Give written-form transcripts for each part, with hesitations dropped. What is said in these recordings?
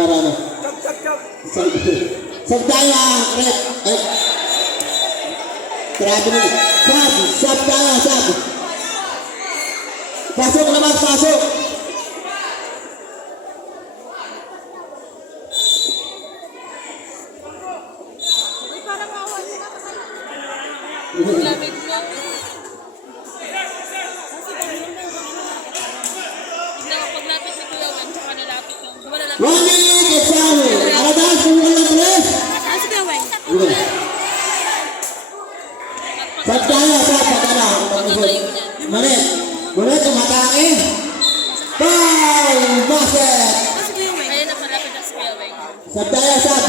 Para ano? Sab tayo Red. Grabe naman. Sab tayo, sab. Pasok naman, pasok. Lamig mo. Paglapit ni Kuya Wen, tsaka nalapit yung... 1 minute, exam. Aradas, kumuha lang ulit. Si Kuya Wen. Sab tayo, sab. Pagkala. Manet. Manet, tumatake. Foul! Basket! Si Kuya Wen. Ayun na, malapit na si Kuya Wen. Sab tayo, sab.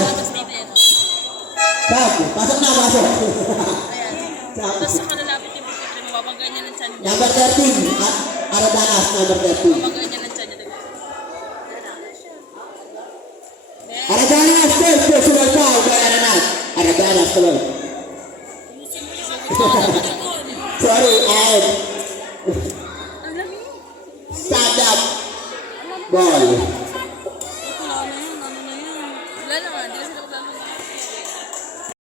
Sab. Pasok na, pasok. Sab. Tapos saka nalapit yung bukit, mababagay niya ng tiyan niya. Number 13. Aradanas, number 13. Mababagay niya ng tiyan niya. Aradanas, personal foul by Aradas. Aradanas, tuloy. Sorry, Ang lamig. stand up. Ball.